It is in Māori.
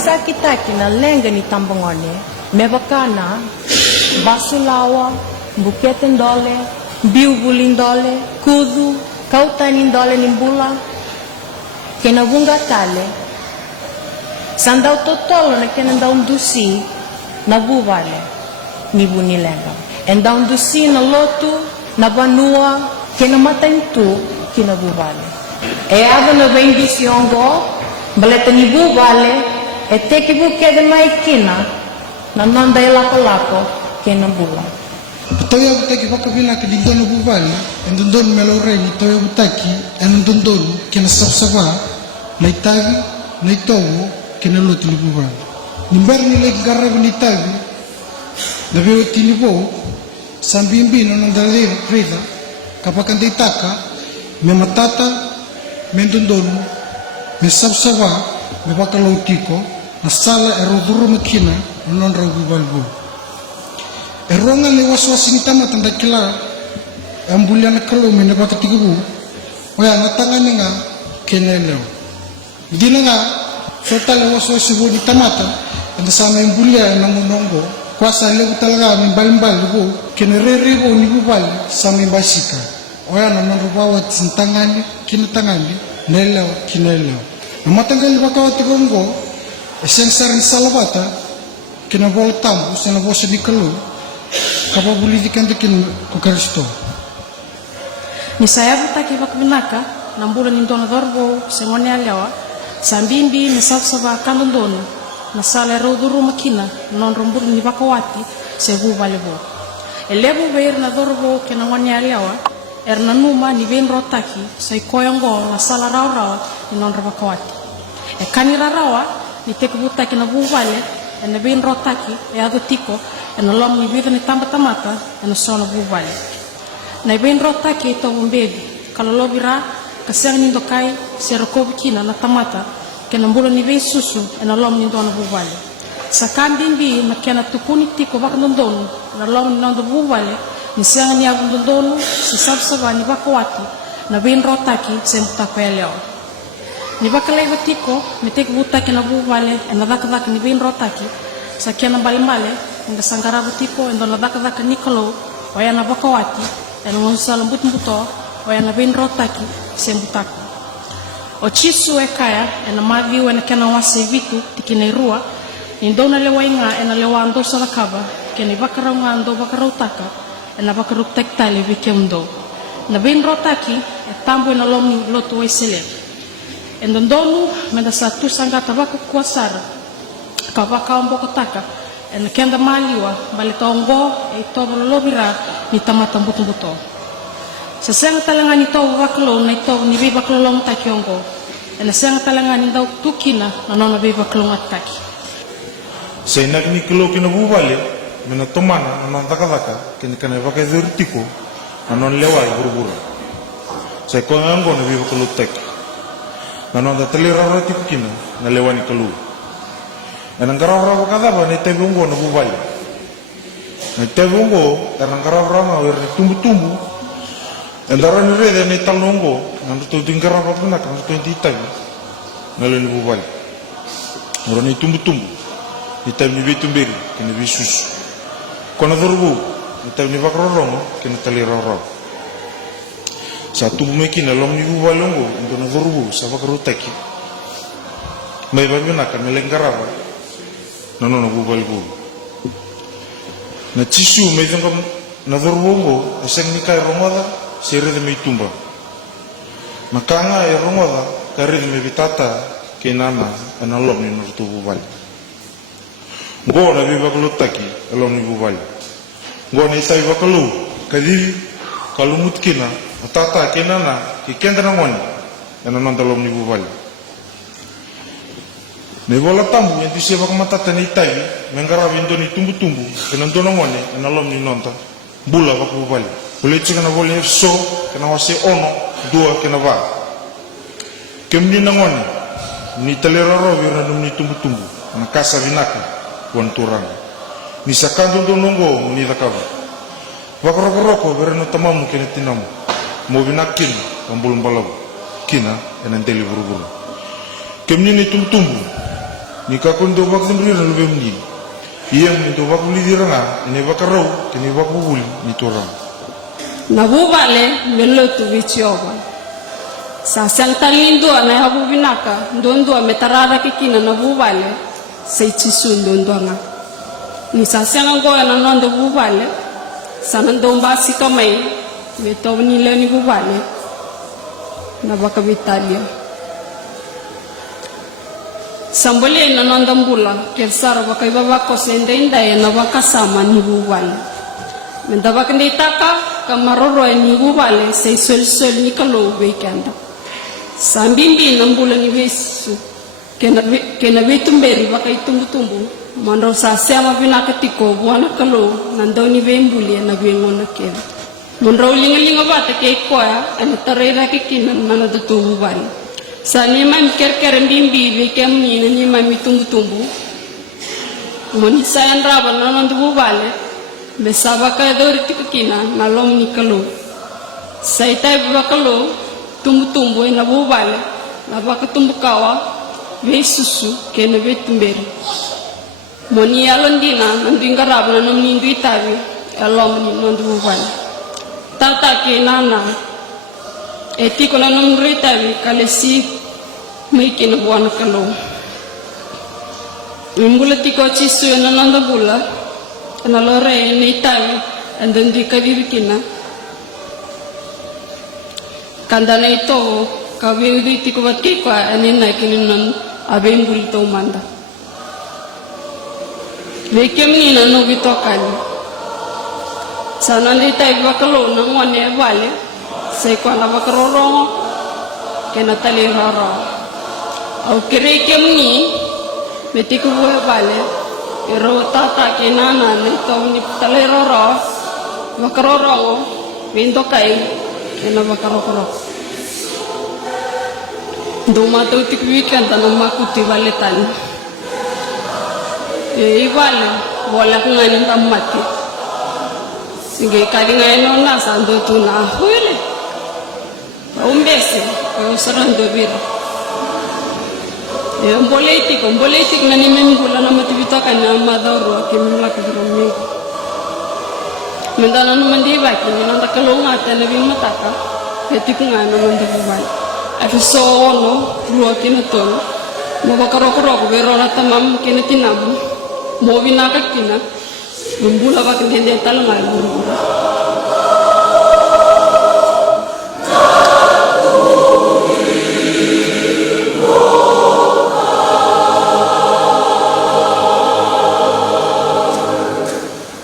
masakitaki na lenga ni tambangone, mebakana, basulawa, buketin dole, biubulin dole, kudu, kautanin dole nimbula, kenabunga tale, sandau totolo na kenandau dusi, na buvale, ni bunilenga. Endau dusi na lotu, na banua, kenamatantu, kinabuvale. E ava na bendiciongo, baleta ni buvale, e teki bukede maikina, na nanda e lapo-lapo, kenabula. Toya butaki wakabila ke dindono buvali, endondonu meloreni toya butaki, endondonu kena sabsaba, na itavi, na itowo, kena lotu ni buvali. Nimber ni leki garabi ni itavi, na veo tinibo, sambimbi no nandale rida, kapakanda itaka, me matata, me endondonu, me sabsaba, me bakalautiko, na sala eroduru makina, non ragu balbo. Erongan ni waswasi ni tama tanda kila ambulia na kalau mena bata tigu oya ngatangan nga keneleo dina nga sota le waswasi bo ni tamata anda sama ambulia na munongo kwasa le talaga ni balimbal bo kenerere bo ni bubal sama basika oya na manrubawa tintangani kinatangani neleo kineleo namatangal bakawa tigongo esensar ni salabata kinabol tambu sena bosa di kalau kapa bulidikan tekin ko Kristo. Ni saya butaki bakminaka nambula ni dona dorbo semone alewa sambimbi ni sabsaba kandono na sala roduru makina non rombur ni bakawati sebu valebo. Elebu ver na dorbo ke na wani alewa erna numa ni ben rotaki sai koyongo na sala rawa ni non bakawati. E kanira rawa ni tek butaki na buvale e ben rotaki e adotiko e na lom ni vida ni tamba tamata e na sono buvale. Na ben rota ki to umbebi kala lobira kasang ni dokai se rokobu kina na tamata ke na mbula ni ben susu e na lom ni dona buvale. Sa kambimbi na kena tukuni tiko bak nondonu na lom ni nondo buvale ni siang ni abu nondonu si sabsaba ni bakawati na ben rota ki se mutako leo. Ni bakalai batiko me tek butaki na buvale e na dakat ni ben rota ki sa kena balimale nga sangara butiko endo na dakat nikolo waya na bakawati e non sa lambut mbuto waya na ben rotaki se mbutako. O chisu e kaya e na mavi we na kena wase vitu tikina irua ni ndona lewa inga e na lewa ando sa lakaba ke ni bakarau nga ando bakarau taka e na bakarau tektale vike undo. Na ben rotaki e tambo e na lomi lotu wa isele. E ndondonu me na sa tu sangata baka kuasara ka baka omboko taka e na kenda maliwa bale tongo e tobo lobira ni tamata mbuto. Sa senga talanga ni tobo baklo na ito ni bi baklo long takiongo. E na senga talanga ni daw tukina na nona bi baklo ngataki. Sa inak ni kilo kina bubale mena tomana na dakadaka kini kana baka zurtiko na non lewai burbura. Sa ko ngango na bi baklo taki. Na non da telera roti kina na lewani kalu. Dan ngaraw-raw kadaba na itebungo na bubali. Na itebungo, dan ngaraw-raw na wer tumbu-tumbu. Dan dara ni rede na italongo, na tutuding ngaraw na na tutuding itabi. Ngalo ni bubali. Ngaro ni tumbu-tumbu. Itabi ni bitumbiri, kini bisus. Kona dorbu, itabi ni bakrorong, kini taliraw-raw. Sa tubu meki na lom ni bubalongo, ito na dorbu, sa bakrotaki. May babinaka, may lenggarawa. Nono bubal bu na chisu me jangam na dorwongo eseng ni kai romoda sere de me tumba makanga e romoda kare de me vitata ke nana ana lom ni nortu bubal go na bi baklo taki lom ni bubal go ni sai baklo kadi kalumut kina tata ke nana ke kendra ngoni ana non lom ni bubal. Ne bola tambu yang disiapa kemata tani tai menggarabi indoni tumbu-tumbu kena dono ngone kena lom ni nonta bula baku bali boleh cik kena boleh so kena wase ono dua kena ba kemni ngone ni telera robi random ni tumbu-tumbu na kasa vinaka wan turang ni sakando donongo ni takaba bakaroko bereno tamamu kena tinamu mo binakin pambulum balau kina enanteli buru-buru kemni ni tumbu-tumbu ni ka kun do bak sembri na lubem ni iem ni do bak buli diranga ni bak rau ni bak buli ni torang na bubale melo tu vichioba sa santalindo na habu binaka ndondo metarara kikina na bubale sei chisundo ndonga ni sa sengo na nondo bubale sana ndomba sikamai meto ni le ni bubale na baka vitalia sambole na nondo mbula kersara baka ibaba ko sende inda na baka sama ni bubale mendaba kenditaka kamaroro ni bubale sei sol ni kalo weekend sambimbi na mbula ni besu kena vetumberi baka itumbu mando sa sema binaka tiko buana kalo nando ni vembuli na vengona ke mando linga bata ke koya ana tarera ke kinan mana do bubale sa ni mam kerker mbimbi be kem ni mam itumbu moni sa andra bana nando bubale besaba ka dor tiko kina nalom ni kalo saitai bakalo tumbu na bubale na baka tumbu kawa ve susu kena vetumberi moni alondina nandinga rabna nomni nduitavi alom ni nondu bubale tata ke nana etiko na nomritavi kalesi meke na buana kalo imbula tiko chisu na nanda bula na lore ne tavi andandu kavirikina kandana ito kawiudi tiko batiko anina kininon abembul to manda Vekem na no bitokani sana ndi tai bakalo na ngone vale sai kwa na bakaroro kena tali roro au kire kemni metiku vale ero tata kenana ni to ni tali roro bakaroro vindo kai kena bakaroro doma to tik weekend na makuti vale tani vale wala ngani tamati sige kali ngano na sando tu na huile umbese ko sarando bir politik nani membula na mativita kana madoro kimla kidromi mendana no mandi ba ki na takalonga ta na bin mataka etik ngano mandi bubai afiso no ruo kinaton mo bakaro ko verona tamam kinatinabu mo binaka kina membula ba kende tal ngai buru